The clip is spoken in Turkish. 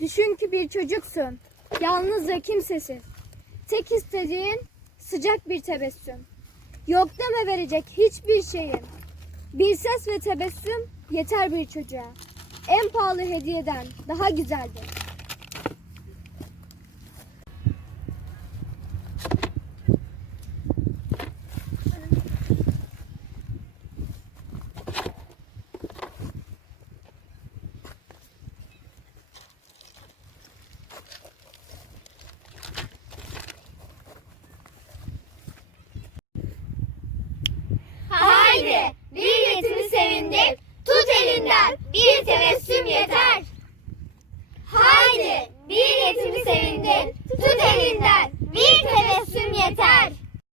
Düşün ki bir çocuksun. Yalnız ve kimsesiz. Tek istediğin sıcak bir tebessüm. Yok deme verecek hiçbir şeyin. Bir ses ve tebessüm yeter bir çocuğa. En pahalı hediyeden daha güzeldir. Haydi bir yetimi sevindir, tut elinden bir tebessüm yeter. Haydi bir yetimi sevindir, tut elinden bir tebessüm.